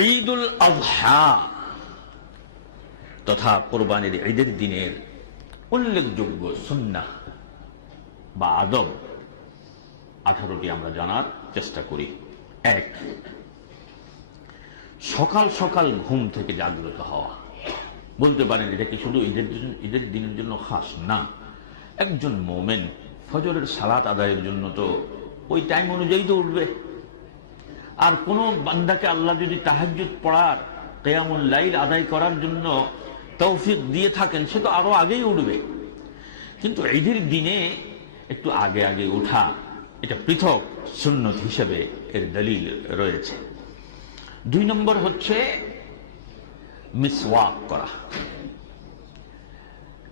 ঈদুল আযহা তথা কোরবানির ঈদের দিনের উল্লেখযোগ্য সুন্নাহ বা আদব 18টি আমরা জানার চেষ্টা করি। 1, সকাল সকাল ঘুম থেকে জাগ্রত হওয়া। বলতে পারেন এটা কি শুধু ঈদের দিনের জন্য খাস? না, একজন মোমেন ফজরের সালাত আদায়ের জন্য তো ওই টাইম অনুযায়ী তো উঠবে। আর কোন বান্দাকে আল্লাহ যদি তাহাজ্জুদ পড়ার, কিয়ামুল লাইল আদায় করার জন্য তৌফিক দিয়ে থাকেন, সে তো আরো আগেই উঠবে। কিন্তু ঈদের দিনে একটু আগে আগে ওঠা, এটা পৃথক সুন্নত হিসেবে এর দলিল রয়েছে। 2 নম্বর হচ্ছে মিসওয়াক করা।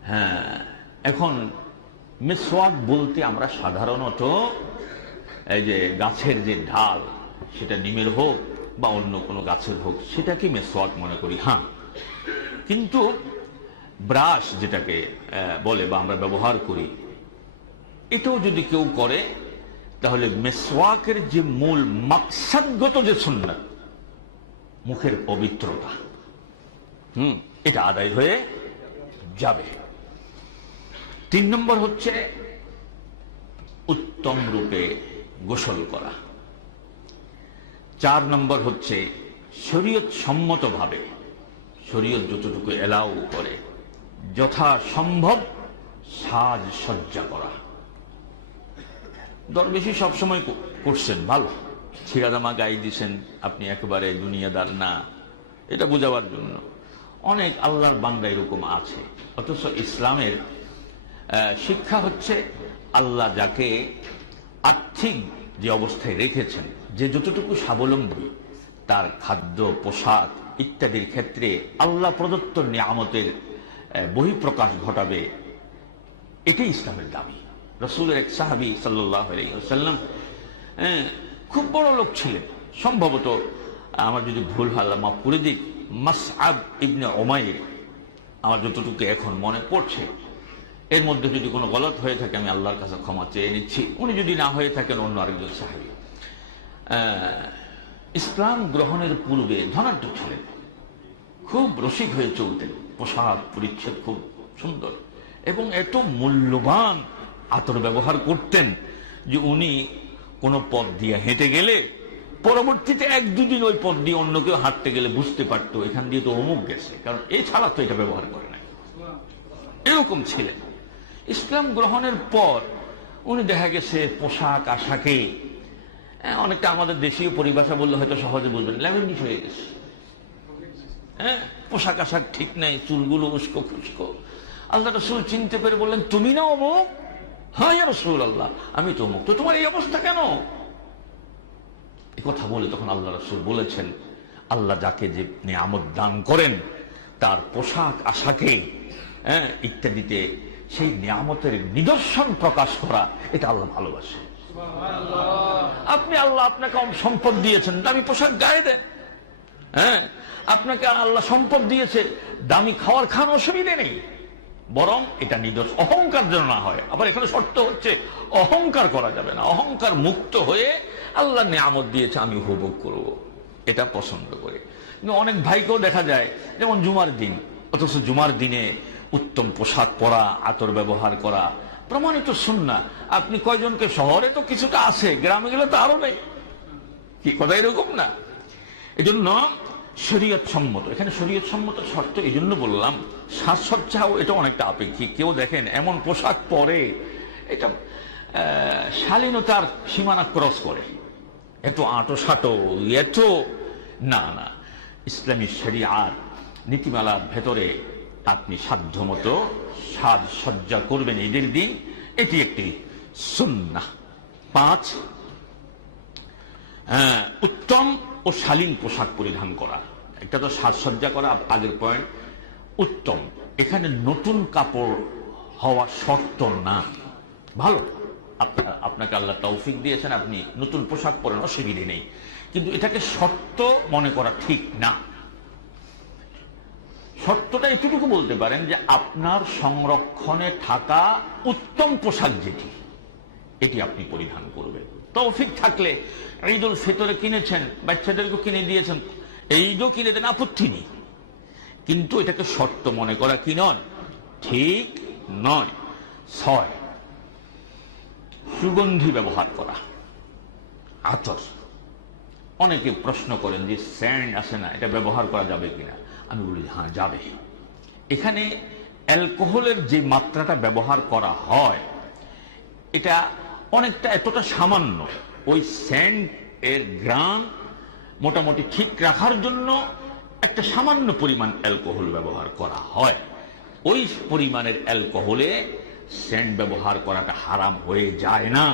হ্যাঁ, এখন মিসওয়াক বলতে আমরা সাধারণত এই যে গাছের যে ঢাল, সেটা নিমের হোক বা অন্য কোনো গাছের হোক, সেটাকে মিসওয়াক মনে করি। হ্যাঁ, কিন্তু ব্রাশ যেটাকে বলে বা আমরা ব্যবহার করি, এটাও যদি কেউ করে তাহলে মিসওয়াকের যে মূল মাকসাদগত যে সুন্নাত, মুখের পবিত্রতা, এটা আদায় হয়ে যাবে। 3 নম্বর হচ্ছে উত্তম রূপে গোসল করা। 4 নম্বর হচ্ছে শরীয়ত সম্মতভাবে, শরীয়ত যতটুকু এলাও করে, যথাসম্ভব সাজসজ্জা করা। দরবেশি সবসময় করছেন, ভালো, ছিড়াদামা গাই দিছেন, আপনি একেবারে দুনিয়াদার না, এটা বোঝাবার জন্য। অনেক আল্লাহর বান্দা এরকম আছে, অথচ ইসলামের শিক্ষা হচ্ছে আল্লাহ যাকে আর্থিক যে অবস্থায় রেখেছেন, যে যতটুকু স্বাবলম্বী, তার খাদ্য, পোশাক ইত্যাদির ক্ষেত্রে আল্লাহ প্রদত্ত নিয়ামতের বহিঃপ্রকাশ ঘটাবে, এটাই ইসলামের দাবি। রাসূলের এক সাহাবী সাল্লাল্লাহু আলাইহি ওয়াসাল্লাম খুব বড় লোক ছিলেন, সম্ভবত আমার যদি ভুল হয় আল্লাহ মাফ করে দিক, মাসআব ইবনে উমাইর, আমার যতটুকু এখন মনে পড়ছে, এর মধ্যে যদি কোনো গলত হয়ে থাকে আমি আল্লাহর কাছে ক্ষমা চেয়ে নিচ্ছি। উনি যদি না হয়ে থাকেন অন্য আরেকজন সাহাবী, ইসলাম গ্রহণের পূর্বে ধনাঢ্য ছিলেন, খুব রসিক হয়ে চলতেন, পোশাক পরিচ্ছদ খুব সুন্দর, এবং এত মূল্যবান আতর ব্যবহার করতেন যে উনি কোনো পথ দিয়ে হেঁটে গেলে পরবর্তীতে 1-2 দিন ওই পথ দিয়ে অন্য কেউ হাঁটতে গেলে বুঝতে পারতো এখান দিয়ে তো অমুক গেছে, কারণ এছাড়া তো এটা ব্যবহার করে না। এরকম ছিলেন। ইসলাম গ্রহণের পর উনি দেখা গেছে পোশাক আশাকে অনেকটা আমাদের দেশীয় পরিভাষা বললে হয়তো সহজে বুঝবেন, ল্যাভেন্ডিশ হয়ে গেছে। হ্যাঁ, পোশাক আশাক ঠিক নাই, চুলগুলো উস্কো খুস্কো। আল্লাহ রাসূল চিনতে পেরে বললেন, তুমি না অমুক? হ্যাঁ ইয়া রাসূলুল্লাহ, আমি তো অমুক। তো তোমার এই অবস্থা কেন? এই কথা বলে তখন আল্লাহ রাসূল বলেছেন, আল্লাহ যাকে যে নিয়ামত দান করেন, তার পোশাক আশাকে ইত্যাদিতে সেই নিয়ামতের নিদর্শন প্রকাশ করা, এটা আল্লাহ ভালোবাসে। আপনি আল্লাহ আপনাকে সম্পদ দিয়েছেন, দামি পোশাক গায়ে দেন। হ্যাঁ, আপনাকে আল্লাহ সম্পদ দিয়েছে, দামি খাওয়ার খান, অসুবিধে নেই, বরং এটা নিদর্শন, অহংকার যেন না হয়। আবার এখানে শর্ত হচ্ছে অহংকার করা যাবে না, অহংকার মুক্ত হয়ে আল্লাহ নিয়ামত দিয়েছে আমি উপভোগ করব, এটা পছন্দ করে। কিন্তু অনেক ভাইকেও দেখা যায়, যেমন জুমার দিন, অথচ জুমার দিনে উত্তম পোশাক পরা, আতর ব্যবহার করা প্রমাণিত সুন্নাহ। আপনি কয়জনকে, শহরে তো কিছুটা আছে, গ্রামে গেলে তো আরো নেই, কি কথা এরকম না? এজন্য শরীয়ত সম্মত, এখানে শরীয়ত সম্মত শর্ত এই জন্য বললাম, সাজসজ্জাও এটা অনেকটা আপেক্ষিক। কেউ দেখেন এমন পোশাক পরে, এটা শালীনতার সীমানা ক্রস করে, এত আঁটো সাঁটো, এত না না, ইসলামী শরিয়ার নীতিমালার ভেতরে আপনি সাধ্যমতো সাজসজ্জা করবেন ঈদের দিন, এটি একটি সুন্নাহ। 5, উত্তম ও শালীন পোশাক পরিধান করা। একটা তো সাজসজ্জা করা, আগের পয়েন্ট উত্তম, এখানে নতুন কাপড় হওয়া শর্ত না। ভালো, আপনাকে আল্লাহ তৌফিক দিয়েছেন, আপনি নতুন পোশাক পরেন, অসুবিধে নেই, কিন্তু এটাকে শর্ত মনে করা ঠিক না। শর্তটা এতটুকু বলতে পারেন যে আপনার সংরক্ষণে থাকা উত্তম পোশাক যেটি, এটি আপনি পরিধান করবেন। তৌফিক থাকলে ঈদুল ফিতরে কিনেছেন, বাচ্চাদেরকে কিনে দিয়েছেন, এই ঈদও কিনে দেন, আপত্তি নেই, কিন্তু এটাকে শর্ত মনে করা কি নয়, ঠিক নয়। 6, সুগন্ধি ব্যবহার করা, আতর। অনেকে প্রশ্ন করেন যে স্যান্ড আছে না, এটা ব্যবহার করা যাবে কিনা? আমি বলি হ্যাঁ যাবে। এখানে অ্যালকোহলের যে মাত্রাটা ব্যবহার করা হয় এটা অনেকটা, এতটা সামান্য, ওই স্যান্ড এর গ্রাম মোটামুটি ঠিক রাখার জন্য একটা সামান্য পরিমাণ অ্যালকোহল ব্যবহার করা হয়। ওই পরিমাণের অ্যালকোহলে স্যান্ড ব্যবহার করাটা হারাম হয়ে যায় না।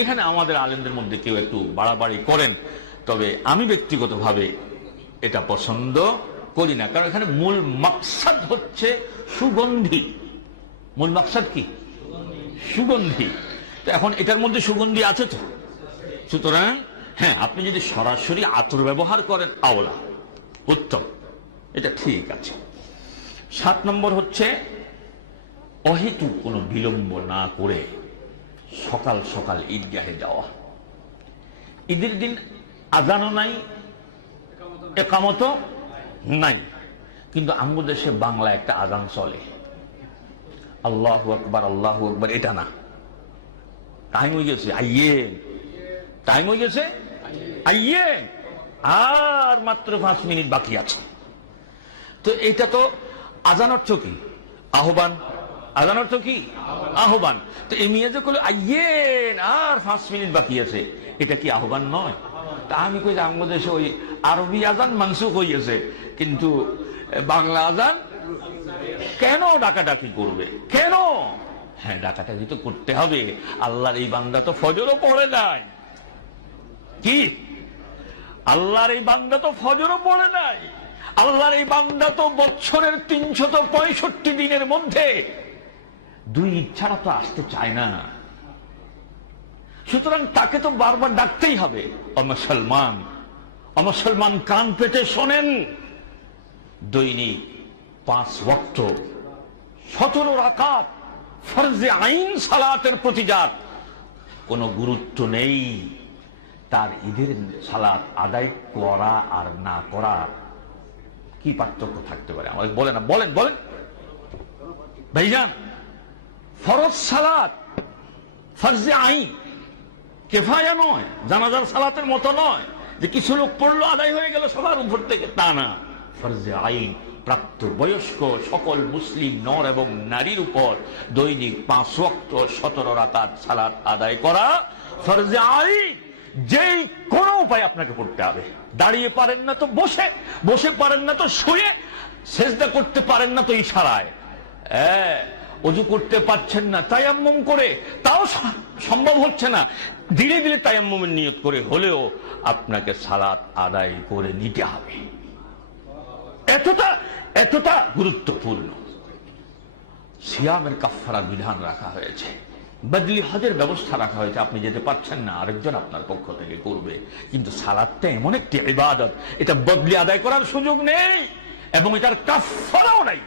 এখানে আমাদের আলেমদের মধ্যে কেউ একটু বাড়াবাড়ি করেন, তবে আমি ব্যক্তিগতভাবে এটা পছন্দ করি না, কারণ এখানে মূল মাকসাদ হচ্ছে সুগন্ধি। মূল মাকসাদ কি? সুগন্ধি। তো এখন এটার মধ্যে সুগন্ধি আছে তো, সুতরাং হ্যাঁ, আপনি যদি সরাসরি আতর ব্যবহার করেন আওলা, উত্তম, এটা ঠিক আছে। 7 নম্বর হচ্ছে অহেতু কোনো বিলম্ব না করে সকাল সকাল ঈদগাহে যাওয়া। ঈদের দিন আজানও নাই, একামতও নাই, কিন্তু আমাদের দেশে বাংলা একটা আজান চলে, আল্লাহু আকবার আল্লাহু আকবার, এটা না, টাইম হয়ে গেছে আইয়ে, টাইম হয়ে গেছে আইয়ে, আর মাত্র 5 মিনিট বাকি আছে। তো এটা তো আজান অর্থ কি? আহ্বান। আজান অর্থ কি? আহ্বান। তো এই মেয়ে যে করলো আইয়ে আর 5 মিনিট বাকি আছে, এটা কি আহ্বান নয়? তা আমি কই যে আমাদের দেশে ওই আরবি আজান মানসুখ হয়েছে, কিন্তু বাংলা আজান কেন ডাকাডাকি করবে? কেন? হ্যাঁ, ডাকাডাকি তো করতে হবে। আল্লাহর এই বান্দা তো ফজরও পড়ে নাই। কি? আল্লাহর এই বান্দা তো ফজরও পড়ে নাই। আল্লাহর এই বান্দা তো বছরের 365 দিনের মধ্যে 2 ঈদ ছাড়া তো আসতে চায় না। সুতরাং তাকে তো বারবার ডাকতেই হবে, ও মুসলমান, ও মুসলমান, কান পেতে শোনেন, দৈনিক 5 ওয়াক্ত 17 রাকাত ফরজে আইন সালাতের প্রতি যার কোনো গুরুত্ব নেই। তার ঈদের সালাত আদায় করা আর না করা কি পার্থক্য থাকতে পারে? আমাকে বলেন না, বলেন বলেন ভাইজান। ফরজ সালাত ফরজে আইন, কেফায়া নয়, জানাজার সালাতের মতো নয় যে কিছু লোক পড়লো আদায় হয়ে গেল সবার উপর থেকে, তা না। ফরজে আইন, প্রাপ্ত বয়স্ক সকল মুসলিম নর এবং নারীর উপর দৈনিক 5 ওয়াক্ত 17 রাকাত সালাত আদায় করা ফরজে আইন। যেই কোনো উপায় আপনাকে পড়তে হবে। দাঁড়িয়ে পারেন না তো বসে, বসে পারেন না তো শুয়ে, সেজদা করতে পারেন না তো ইশারায়, ওযু করতে পারছেন না তায়াম্মুম করে, তাও সম্ভব হচ্ছে না, ধীরে ধীরে তায়াম্মুমের নিয়ত করে হলেও আপনাকে সালাত আদায় করে নিতে হবে। এতটা গুরুত্বপূর্ণ। সিয়ামের কাফারার বিধান রাখা হয়েছে, বদলি হজের ব্যবস্থা রাখা হয়েছে। আপনি যেতে পারছেন না, আরেকজন আপনার পক্ষ থেকে করবে, কিন্তু সালাতটা এমন একটি ইবাদত, এটা বদলি আদায় করার সুযোগ নেই এবং এটার কাফারাও নাই।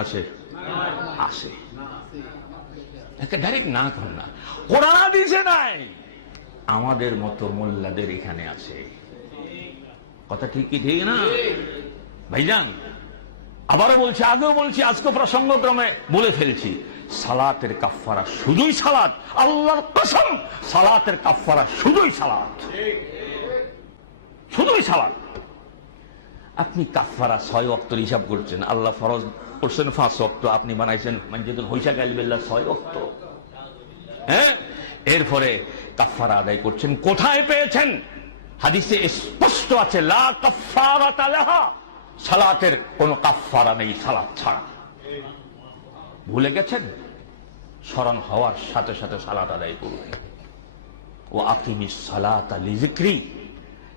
আছে? আছে। ডাইরেক্ট না কর না, কোরআন হাদিসে নাই, আমাদের মতো মোল্লাদের এখানে আছে। কথা ঠিক কি ঠিক না ভাইজান? আবারও বলছি, আগেও বলছি, আজকে প্রসঙ্গক্রমে বলে ফেলছি, সালাতের কাফারা শুধুই সালাত। আল্লাহর কসম, সালাতের কাফারা শুধুই সালাত, শুধুই সালাত। আপনি কাফারা 6 ওয়াক্তের হিসাব করছেন, আল্লাহ ফরজ করছেন 5 ওয়াক্ত, আপনি বানাইছেন মানজিদুল হইসা গাইলবিল্লাহ 6 ওয়াক্ত। হ্যাঁ, এরপরে কাফারা আদায় করছেন। কোথায় পেয়েছেন? হাদিসে স্পষ্ট আছে, লা কাফারাতা লাহা, সালাতের কোন কাফারা নেই সালাত ছাড়া। ভুলে গেছেন? স্মরণ হওয়ার সাথে সাথে সালাত আদায় করবেন। ও আকিমিস সালাতা লিযিকরি।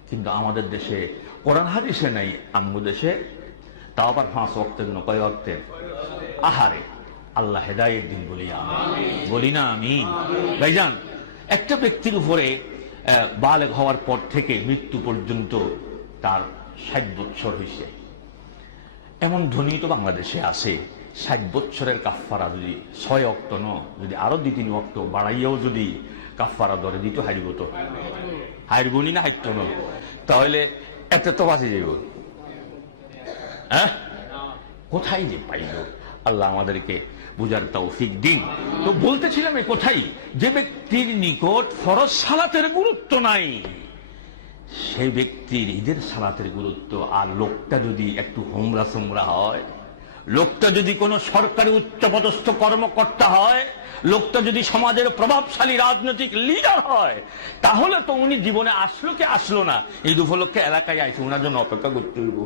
কিন্তু আমাদের দেশে কোরআন হাদিসে নাই, আমগো দেশে তাও আবার 5 ওয়াক্তের নয় ওয়াক্তের। আহারে, আল্লাহ হেদায়েত দিন বলি আমিন, বলি না আমিন? ভাইজান, একটা ব্যক্তির উপরে বালেগ হওয়ার পর থেকে মৃত্যু পর্যন্ত তার 60 বছর হয়েছে, এমন ধনী তো বাংলাদেশে আছে। 60 বছরের কাফারা যদি 6 ওয়াক্ত ন, যদি আরো 2-3 ওয়াক্ত বাড়াইয়াও যদি কাফারা ধরে দিত, হারিব তো হাইরবনি না হাইট না, তাহলে একটা তো বাঁচে যাইব। হ্যাঁ, কোথায় যে পাইল? আল্লাহ আমাদেরকে বুঝার তৌফিক দিন। তো বলতেছিলাম এই কোথায়, যে ব্যক্তির নিকট ফরজ সালাতের গুরুত্ব নাই, সেই ব্যক্তির ঈদের সালাতের গুরুত্ব। আর লোকটা যদি একটু হোমরা সোমরা হয়, লোকটা যদি কোনো সরকারি উচ্চপদস্থ কর্মকর্তা হয়, লোকটা যদি সমাজের প্রভাবশালী রাজনৈতিক লিডার হয়, তাহলে তো উনি জীবনে আসলো কি আসলো না, এই উপলক্ষে এলাকায় আইছে, ওনার জন্য অপেক্ষা করতে হইব।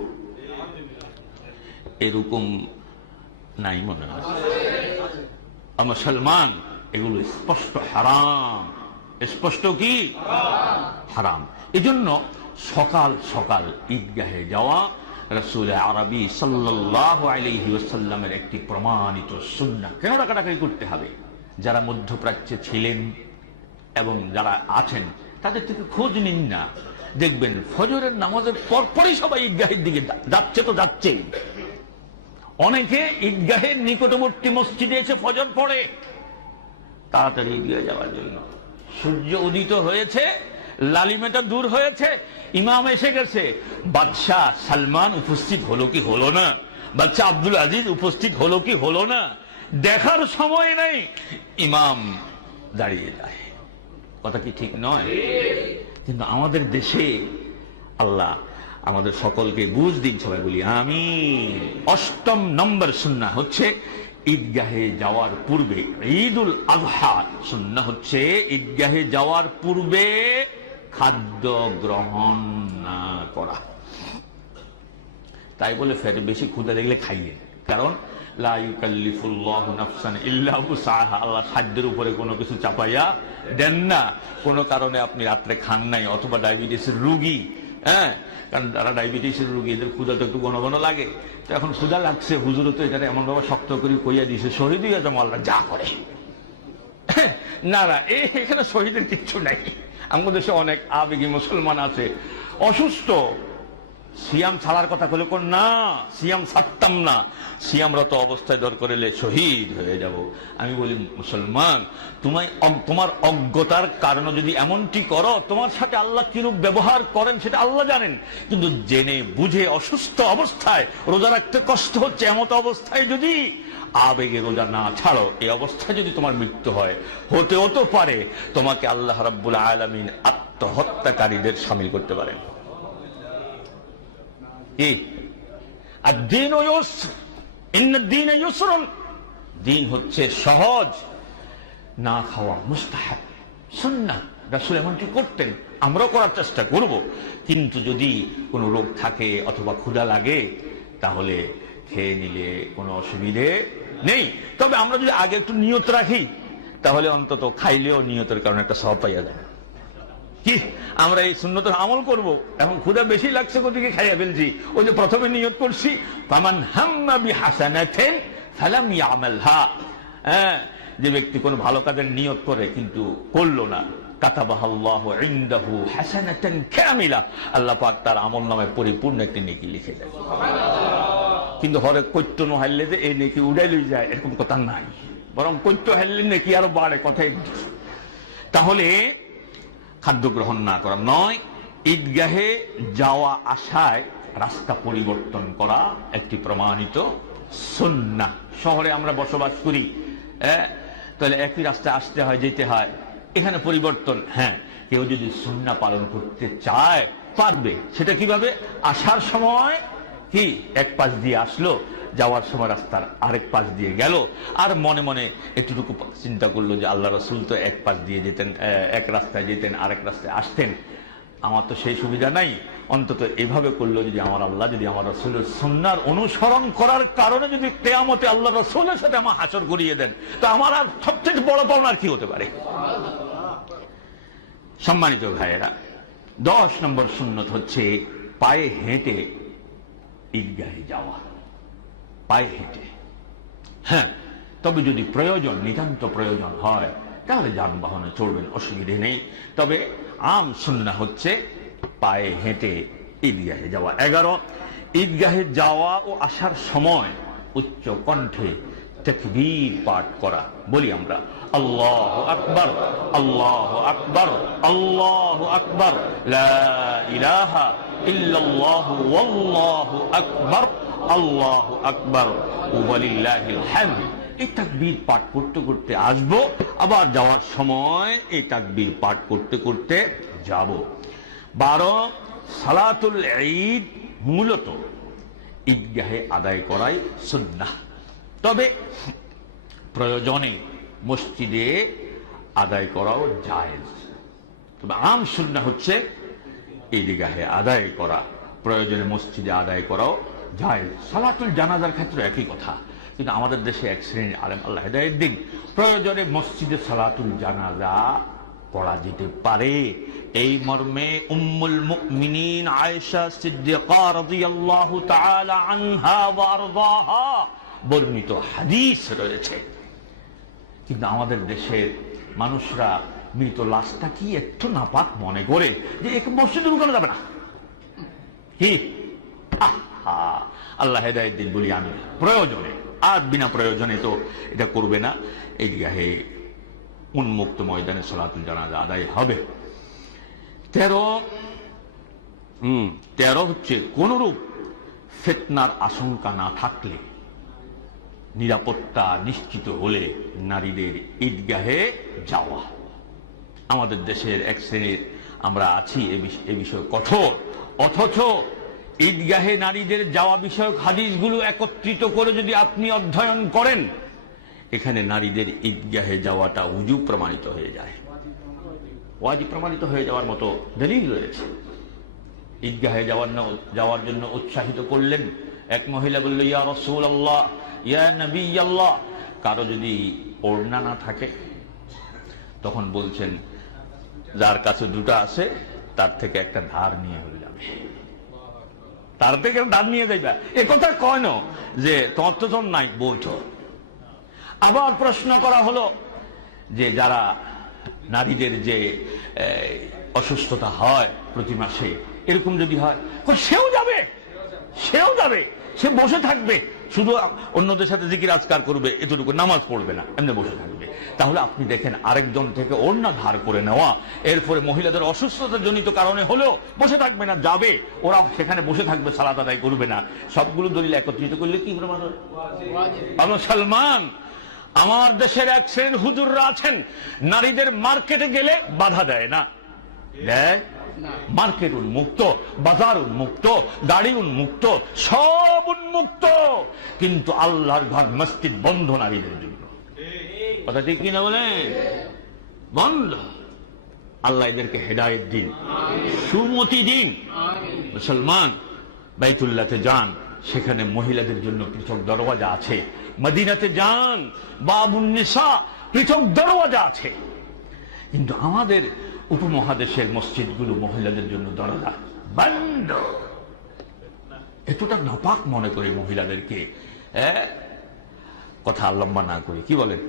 এরকম নাই মনে হয়। মুসলমান, এগুলো স্পষ্ট হারাম। স্পষ্ট কি হারাম। এজন্য সকাল সকাল ঈদগাহে যাওয়া রাসূল আরবি সাল্লাল্লাহু আলাইহি ওয়াসাল্লামের একটি প্রমাণিত সুন্নাহ। কেন ডাকাডাকি করতে হবে? যারা মধ্যপ্রাচ্যে ছিলেন এবং যারা আছেন তাদের থেকে খোঁজ নিন না, দেখবেন ফজরের নামাজের পরপরই সবাই ঈদগাহের দিকে যাচ্ছে, তো যাচ্ছেই। অনেকে ঈদগাহের নিকটবর্তী মসজিদে এসে ফজর পড়ে তাড়াতাড়ি ঈদগাহে যাওয়ার জন্য। সূর্য উদিত হয়েছে, লালিমাটা দূর হয়েছে, ইমাম এসে গেছে, বাদশাহ সালমান উপস্থিত হলো কি হলো না, বাদশাহ আব্দুল আজিজ উপস্থিত হলো কি হলো না, দেখার সময় নেই, ইমাম দাঁড়িয়ে যায়। কথা কি ঠিক নয়? কিন্তু আমাদের দেশে আল্লাহ আমাদের সকলকে বুঝ দিন, সবাই বলি আমিন। ৮ম নম্বর সুন্নাহ হচ্ছে ঈদগাহে যাওয়ার পূর্বে, ঈদুল আযহা সুন্নাহ হচ্ছে ঈদগাহে যাওয়ার পূর্বে খাদ্য গ্রহণ না করা। তাই বলে ফের বেশি ক্ষুধা দেখলে খাইয়ে, কারণ লা ইউকাল্লিফুল্লাহু নাফসান ইল্লা উসআহা, আল্লাহ খাদ্যের উপরে কোনো কিছু চাপাইয়া দেন না। কোনো কারণে আপনি রাত্রে খান নাই, অথবা ডায়াবেটিসের রোগী, হ্যাঁ, কারণ যারা ডায়াবেটিসের রোগী এদের ক্ষুধা তো একটু ঘন ঘন লাগে। তো এখন ক্ষুধা লাগছে, হুজুর তো এটা এমন ভাবে শক্ত করে কইয়া দিয়েছে, শহীদ হইয়া যাবো আল্লাহ যা করে। না না, এখানে শহীদের কিচ্ছু নাই। আমাদের দেশে অনেক আবেগী মুসলমান আছে, অসুস্থ, সিয়াম ছাড়ার কথা বলে কোন না, সিয়াম ছাড়তাম না, সিয়ামরত অবস্থায় দরকার হলে শহীদ হয়ে যাব। আমি বলি মুসলমান, তোমার অজ্ঞতার কারণে যদি এমনটি করো, তোমার সাথে আল্লাহ কিরূপ ব্যবহার করেন সেটা আল্লাহ জানেন। কিন্তু জেনে বুঝে অসুস্থ অবস্থায় রোজা রাখতে কষ্ট হচ্ছে, এমত অবস্থায় যদি আবেগে রোজা না ছাড়ো, এই অবস্থায় যদি তোমার মৃত্যু হয়, হতেও তো পারে তোমাকে আল্লাহ রাব্বুল আলামিন আত্মহত্যাকারীদের শামিল করতে পারেন। দিন হচ্ছে সহজ, না খাওয়া মুস্তাহাব, সুন্নাহ। রাসূল এমনটি করতেন, আমরাও করার চেষ্টা করব। কিন্তু যদি কোনো রোগ থাকে অথবা ক্ষুধা লাগে, তাহলে খেয়ে নিলে কোনো অসুবিধে নেই। তবে আমরা যদি আগে একটু নিয়ত রাখি, তাহলে অন্তত খাইলেও নিয়তের কারণে একটা সওয়াব পাইয়া যায়। কি আমরা এই সুন্নতের আমল করব? এখন ক্ষুধা বেশি লাগছে, কোদিকে খাইয়া ফেলছি, ওই যে প্রথমে নিয়ত করছি, ফামান হাম্মা বিহাসানাতিন ফালাম ইয়ামালহা, যে ব্যক্তি কোনো ভালো কাজের নিয়ত করে কিন্তু করলো না, কাতাবাহাল্লাহু ইনদাহু হাসানাতান কামিলা, আল্লাহ পাক তার আমলনামায় পরিপূর্ণ একটি নেকি লিখে দেন। কিন্তু হরে কৈত্য নহাইলে যে এই নেকি উড়াই লই যায়, এরকম কথা নাই, বরং কৈত্য হাইলে নেকি আরো বাড়ে, কথাই। তাহলে খাদ্য গ্রহণ না করা নয়, ঈদগাহে যাওয়া আসায় রাস্তা পরিবর্তন করা একটি প্রমাণিত সুন্নাহ। শহরে আমরা বসবাস করি, তাহলে একই রাস্তায় আসতে হয়, যেতে হয়, এখানে পরিবর্তন। হ্যাঁ, কেউ যদি সুন্নাহ পালন করতে চায় পারবে। সেটা কিভাবে? আসার সময় কি এক পাশ দিয়ে আসলো, যাওয়ার সময় রাস্তার আরেক পাশ দিয়ে গেল, আর মনে মনে একটুটুকু চিন্তা করলো যে আল্লাহ রাসূল তো এক পাশ দিয়ে যেতেন, এক রাস্তায় যেতেন, আরেক রাস্তায় আসতেন, আমার তো সেই সুবিধা নাই, অন্তত এভাবে করলো, যদি আমার আল্লাহ যদি আমার রাসূলের সুন্নাহর অনুসরণ করার কারণে যদি কিয়ামতে আল্লাহ রাসূলের সাথে আমার হাসর করিয়ে দেন, তো আমার আর সবচেয়ে বড় পাওনা আর কি হতে পারে? সম্মানিত ভাইয়েরা, 10 নম্বর সুন্নত হচ্ছে পায়ে হেঁটে ঈদগাহে যাওয়া। পায়ে হেঁটে, হ্যাঁ, তবে যদি প্রয়োজন, নিতান্ত প্রয়োজন হয়, তাহলে যানবাহনে চড়বেন, অসুবিধে নেই। তবে আম সুন্নাহ হচ্ছে পায়ে হেঁটে ঈদগাহে যাওয়া। 11, ঈদগাহে যাওয়া ও আসার সময় উচ্চ কণ্ঠে তাকবীর পাঠ করা। বলি আমরা আল্লাহু আকবার, আল্লাহু আকবার, আল্লাহু আকবার, লা ইলাহা ইল্লাল্লাহু ওয়াল্লাহু আকবার, আল্লাহু আকবার ওয়া লিল্লাহিল হামদ। এই তাকবীর পাঠ করতে করতে আসবো, আবার যাওয়ার সময় এই তাকবীর পাঠ করতে করতে যাব। 12 সালাতুল ঈদ মূলত ঈদগাহে আদায় করাই সুন্নাহ, তবে প্রয়োজনে মসজিদে আদায় করাও জায়েজ। তবে আম সুন্নাহ হচ্ছে ঈদগাহে আদায় করা, প্রয়োজনে মসজিদে আদায় করাও জায়েজ। সালাতুল জানাজার ক্ষেত্রে একই কথা, কিন্তু আমাদের দেশে এক শ্রেণীর আলেম, আল্লাহ হেদায়েত দিন, প্রয়োজনে মসজিদে সালাতুল জানাজা পড়া যেতে পারে। এই মর্মে উম্মুল মুমিনিন আয়েশা সিদ্দিকা রাদিয়াল্লাহু তাআলা আনহা ওয়া আরদাহা বর্ণিত হাদিস রয়েছে। কিন্তু আমাদের দেশের মানুষরা মৃত লাশটা কি একটু নাপাক মনে করে যে এক মসজিদে ঢুকানো যাবে না। কি আল্লাহ হেদায়েত দিন বলি আমি, প্রয়োজনে, আর বিনা প্রয়োজনে তো এটা করবে না। এই গাহে উন্মুক্ত ময়দানে সালাতুল জানাজা আদায় হবে। 13 হচ্ছে কোনরূপ ফিতনার আশঙ্কা না থাকলে, নিরাপত্তা নিশ্চিত হলে নারীদের ঈদগাহে যাওয়া। আমাদের দেশের এক শ্রেণীর আমরা আছি এ বিষয়ে কঠোর, অথচ ঈদগাহে নারীদের যাওয়া বিষয়ক হাদিসগুলো একত্রিত করে যদি আপনি অধ্যয়ন করেন, এখানে নারীদের ঈদগাহে যাওয়াটা উজুব প্রমাণিত হয়ে যায়, ওয়াজিব প্রমাণিত হয়ে যাওয়ার মতো দলিল রয়েছে। ঈদগাহে যাওয়ার জন্য উৎসাহিত করলেন। এক মহিলা বলল, ইয়া রাসূলুল্লাহ, ইয়া নবী আল্লাহ, কারো যদি ওড়না না থাকে, তখন বলছেন যার কাছে দুটো আছে তার থেকে একটা ধার নিয়ে হয়ে যাবে, তার থেকে ধার নিয়ে যাইবা। এ কথা কয় না যে তোমার তো নাই বৈঠ। আবার প্রশ্ন করা হলো যে যারা নারীদের যে অসুস্থতা হয় প্রতি মাসে, এরকম যদি হয়, সেও যাবে, সে বসে থাকবে, শুধু অন্যদের সাথে জিকির আজকার করবে, এতটুকু নামাজ পড়বে না, এমনি বসে থাকবে। তাহলে আপনি দেখেন আরেকজন থেকে ওড়না ধার করে নেওয়া, এরপরে মহিলাদের অসুস্থতা জনিত কারণে হলেও বসে থাকবে না, যাবে, ওরা সেখানে বসে থাকবে, সালাত আদায় করবে না। সবগুলো দলিল একত্রিত করলে কি প্রমাণ? সালমান, আমার দেশের এক শ্রেণীর হুজুররা আছেন, নারীদের মার্কেটে গেলে বাধা দেয় না, দেয়? মার্কেট উন্মুক্ত, বাজার উন্মুক্ত, গাড়ি উন্মুক্ত, সব উন্মুক্ত, কিন্তু আল্লাহর ঘর মসজিদ বন্ধ নারীদের জন্য। কথা ঠিক কিনা বলেন? বন্ধ। আল্লাহ এদেরকে হেদায়েত দিন, সুমতি দিন। মুসলমান বাইতুল্লাহতে যান, সেখানে মহিলাদের জন্য পৃথক দরওয়াজা আছে। মদিনাতে যান, বাবুন নিসা, পৃথক দরওয়াজা আছে। কিন্তু আমাদের উপমহাদেশের মসজিদগুলো মহিলাদের জন্য দরজা বন্ধ। এতটা নাপাক মনে করে মহিলাদেরকে, কথা লম্বা না করি, কি বলেন?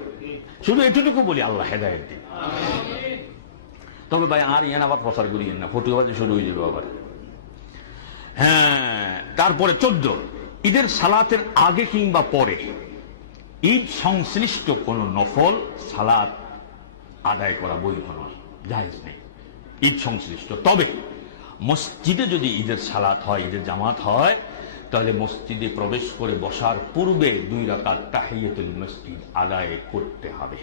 শুধু এতটুকু বলি, আল্লাহ হেদায়েত দিন। তবে ভাই আর ইয়ান আবার প্রচার করিয়েন না, ফটুয়াবাজি শুরু হয়ে যাবে আবার। হ্যাঁ, তারপরে 14 ঈদের সালাতের আগে কিংবা পরে ঈদ সংশ্লিষ্ট কোন নফল সালাত আদায় করা বৈধ নয়, জায়েজ নেই ঈদ সংশ্লিষ্ট। তবে মসজিদে যদি ঈদের সালাত হয়, ঈদের জামাত হয়, তাহলে মসজিদে প্রবেশ করে বসার পূর্বে 2 রাকাত তাহিয়াতুল মসজিদ আদায় করতে হবে।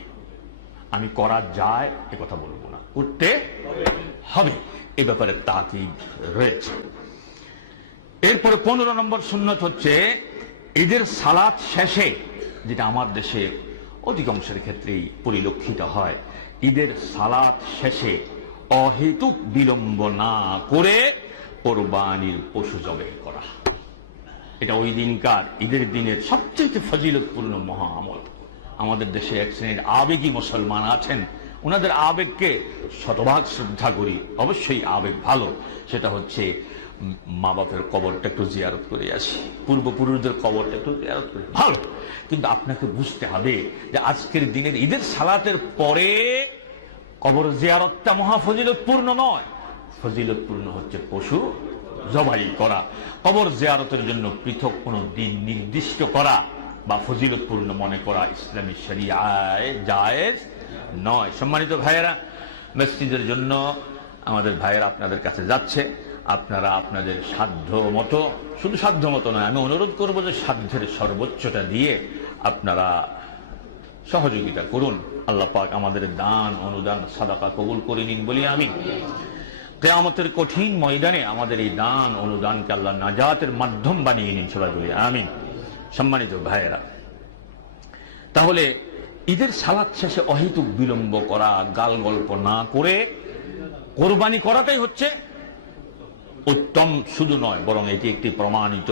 আমি করা যায় এ কথা বলবো না, করতে হবে, এ ব্যাপারে তাকিদ রয়েছে। এরপরে 15 নম্বর সুন্নত হচ্ছে ঈদের সালাত শেষে, যেটা আমার দেশে অধিকাংশের ক্ষেত্রেই পরিলক্ষিত হয়, ঈদের সালাত শেষে অহেতুক বিলম্ব না করে কোরবানির পশু জবাই করা। এটা ওই দিনকার ঈদের দিনের সবচেয়ে ফজিলতপূর্ণ মহা আমল। আমাদের দেশে এক শ্রেণীর আবেগী মুসলমান আছেন, ওনাদের আবেগকে শতভাগ শ্রদ্ধা করি, অবশ্যই আবেগ ভালো। সেটা হচ্ছে মা বাপের কবরটা একটু জিয়ারত করে আসি, পূর্বপুরুষদের কবরটা একটু জিয়ারত করি, ভালো। কিন্তু আপনাকে বুঝতে হবে যে আজকের দিনের ঈদের সালাতের পরে কবর জিয়ারতটা মহা ফজিলতপূর্ণ নয়। ফজিলতপূর্ণ হচ্ছে পশু জবাই করা। কবর জিয়ারতের জন্য পৃথক কোনো দিন নির্দিষ্ট করা বা ফজিলতপূর্ণ মনে করা ইসলামী শরিয়ায় জায়েজ নয়। সম্মানিত ভাইয়েরা, মসজিদের জন্য আমাদের ভাইয়েরা আপনাদের কাছে যাচ্ছে, আপনারা আপনাদের সাধ্য মতো, শুধু সাধ্য মতো নয়, আমি অনুরোধ করবো যে সাধ্যের সর্বোচ্চটা দিয়ে আপনারা সহযোগিতা করুন। আল্লাহ পাক আমাদের দান অনুদান সাদাকা কবুল করে নিন বলি আমি। কিয়ামতের কঠিন ময়দানে আমাদের এই দান অনুদানকে আল্লাহ নাজাতের মাধ্যম বানিয়ে নিন, সবাই বলি আমিন। সম্মানিত ভাইয়েরা, তাহলে ঈদের সালাত শেষে অহেতুক বিলম্ব করা, গাল গল্প না করে কোরবানি করাটাই হচ্ছে উত্তম, শুধু নয় বরং এটি একটি প্রমাণিত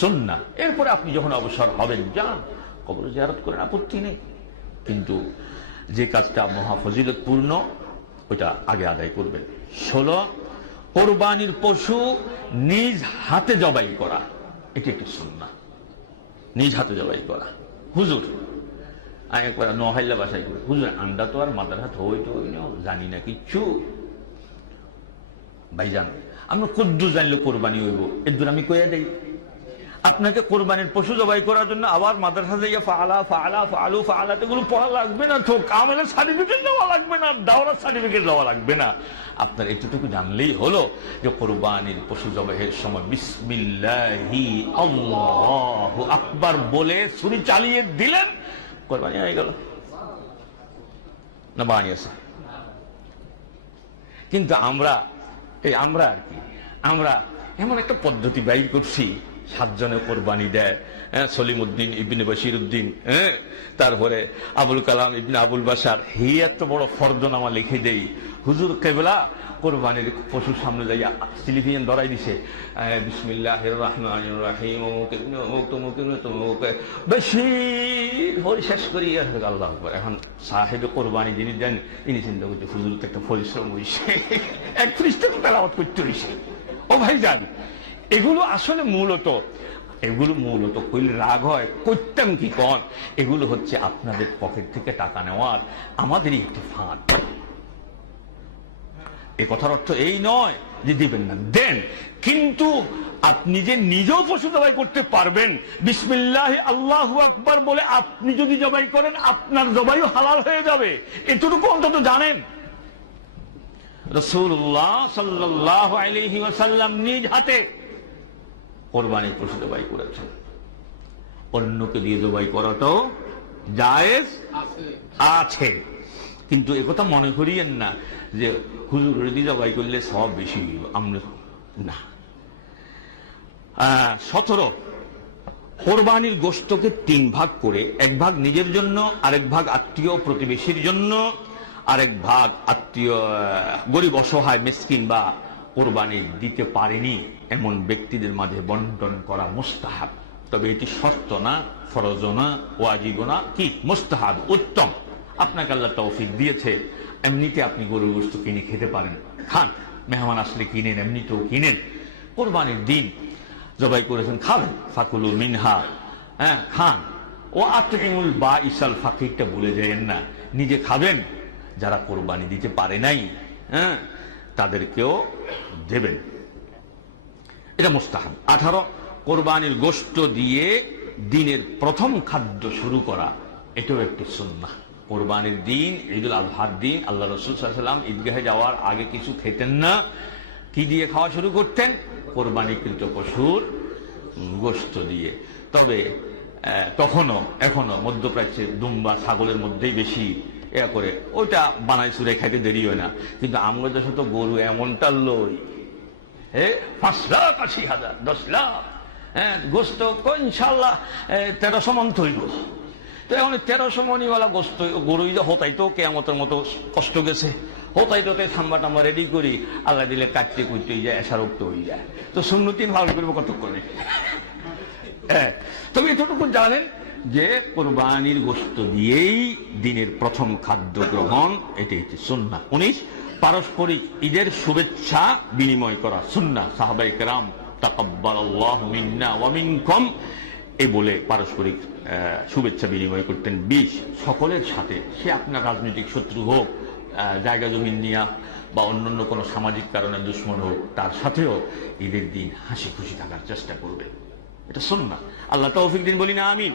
সুন্নাহ। এরপরে আপনি যখন অবসর হবেন যান, কবর জিয়ারত করেন, আপত্তি নেই, কিন্তু যে কাজটা মহাফজিলতপূর্ণ ওটা আগে আদায় করবেন। 16, কোরবানির পশু নিজ হাতে জবাই করা, এটি একটি সুন্নাহ। নিজ হাতে জবাই করা। হুজুর আমি একবার নহাইল্লা বাসায় করি, হুজুর আন্ডা তো আর মাথার হাত হই তো জানি না কিচ্ছু। ভাইজান, আমরা কদ্দু জানলে কোরবানি হইব, এর আমি কইয়া দেই। আপনাকে কোরবানির পশু জবাই করার জন্য আবার মাদ্রাসা যাইয়া ফাআলা ফাআলা ফাআলু ফাআলাত এগুলো পড়া লাগবে না, তো কামেলের সার্টিফিকেট দেওয়া লাগবে না, দাওরার সার্টিফিকেট দেওয়া লাগবে না। আপনার এতটুকু জানলেই হলো যে কোরবানির পশু জবাইয়ের সময় বিসমিল্লাহি আল্লাহু আকবার বলে ছুরি চালিয়ে দিলেন, কোরবানি হয়ে গেল। না বাণী আছে, কিন্তু আমরা আর কি, আমরা এমন একটা পদ্ধতি বাইর করছি, 7 জনে কোরবানি দেয়, সলিমউদ্দিন ইবনে বশির উদ্দিন, তারপরে আবুল কালাম ইবনে আবুল বাসার, হি এত বড় ফরজনামা লিখে দেই। হুজুর কেবলা কোরবানির পশুর সামনে যাইয়া সিলিফিয়ান ধরাই দিছে, বিসমিল্লাহির রহমানির রহিম, বেশি শেষ করি আল্লাহু আকবার। এখন সাহেব কোরবানি যিনি দেন ইনি চিন্তা করছে হুজুর তো একটা পরিশ্রম হইছে, 1 পৃষ্ঠা তেলাওয়াত করতে হইছে। ও ভাই জান, এগুলো আসলে মূলত কইলে রাগ হয়, করতাম কি কন, এগুলো হচ্ছে আপনাদের পকেট থেকে টাকা নেওয়ার আমাদেরই একটি ফাঁদ। এ কথার অর্থ এই নয় যে দিবেন না, দেন, কিন্তু আপনি যে নিজেও পশু জবাই করতে পারবেন, বিসমিল্লাহ আল্লাহু আকবার বলে আপনি যদি জবাই করেন আপনার জবাইও হালাল হয়ে যাবে, এতটুকু অন্তত জানেন। রাসূলুল্লাহ সাল্লাল্লাহু আলাইহি ওয়াসাল্লাম নিজ হাতে কোরবানির পশু জবাই করেছেন। অন্যকে দিয়ে জবাই করাটাও জায়েজ আছে, কিন্তু একথা মনে করিয়েন না যে হুজুরের দিয়ে জবাই করলে সব বেশি, আমরা না। 17, কোরবানির গোশতকে 3 ভাগ করে, 1 ভাগ নিজের জন্য, আরেক ভাগ আত্মীয় প্রতিবেশীর জন্য, আরেক ভাগ আত্মীয় গরিব অসহায় মিসকিন বা কোরবানি দিতে পারেনি এমন ব্যক্তিদের মাঝে বন্টন করা মুস্তাহাব। তবে এটি শর্ত না, ফরজ না, ওয়াজিব না, কি মুস্তাহাব, উত্তম। আপনাকে আল্লাহ তৌফিক দিয়েছে, এমনিতে আপনি গরুর গোশত কিনে খেতে পারেন, খান। মেহমান আসলে কিনেন, এমনিতেও কিনেন। কোরবানির দিন জবাই করেছেন, খাবেন, ফাকুলু মিনহা, খান। ও আতইমুল বাইসাল ফাকিরটা ভুলে যাবেন না, নিজে খাবেন, যারা কোরবানি দিতে পারে নাই তাদেরকেও দেবেন, এটা মুস্তাহাব। 18, কোরবানির গোশত দিয়ে দিনের প্রথম খাদ্য শুরু করা, এটাও একটি সুন্নাহ। কোরবানির দিন, ঈদুল আজহার দিন আল্লাহ রাসূল সাল্লাল্লাহু আলাইহি ওয়াসাল্লাম ঈদগাহে যাওয়ার আগে কিছু খেতেন না। কি দিয়ে খাওয়া শুরু করতেন? কোরবানিকৃত পশুর গোশত দিয়ে। তবে এখনো মধ্যপ্রাচ্যে দুম্বা ছাগলের মধ্যেই বেশি করে, ওইটা বানাই সুরে খাইতে দেরি হয় না। কিন্তু আমরা দেশে তো গরু এমনটা লই, 5,80,000 10 লাখ গোস্ত, ইনশাল্লাহ 1300 মন তৈব। তো এখন 1300 মনিওয়ালা গোস্ত গরু হতাইতো কেয়ামতের মতো কষ্ট গেছে, হতাইতে থাম্বা টাম্বা রেডি করি, আল্লাহ দিলে কাটতে কুটতে যায়, এসারক্ত হয়ে যায়। তো সুন্নতি ভালো করবো কতক্ষণে। তবে এতটুকু জানেন যে কোরবানির গোশত দিয়েই দিনের প্রথম খাদ্য গ্রহণ, এটি হচ্ছে সুন্নাহ। 19, পারস্পরিক ঈদের শুভেচ্ছা বিনিময় করা সুন্নাহ। সাহাবায়ে কেরাম তাকাব্বালাল্লাহু মিন্না ওয়া মিনকুম এই বলে পারস্পরিক শুভেচ্ছা বিনিময় করতেন। 20, সকলের সাথে, সে আপনার রাজনৈতিক শত্রু হোক, জায়গা জমি নিয়ে বা অন্যান্য কোনো সামাজিক কারণে দুশ্মন হোক, তার সাথেও ঈদের দিন হাসি খুশি থাকার চেষ্টা করবে, এটা সুন্নাহ। আল্লাহ তৌফিক দিন, বলি না আমিন।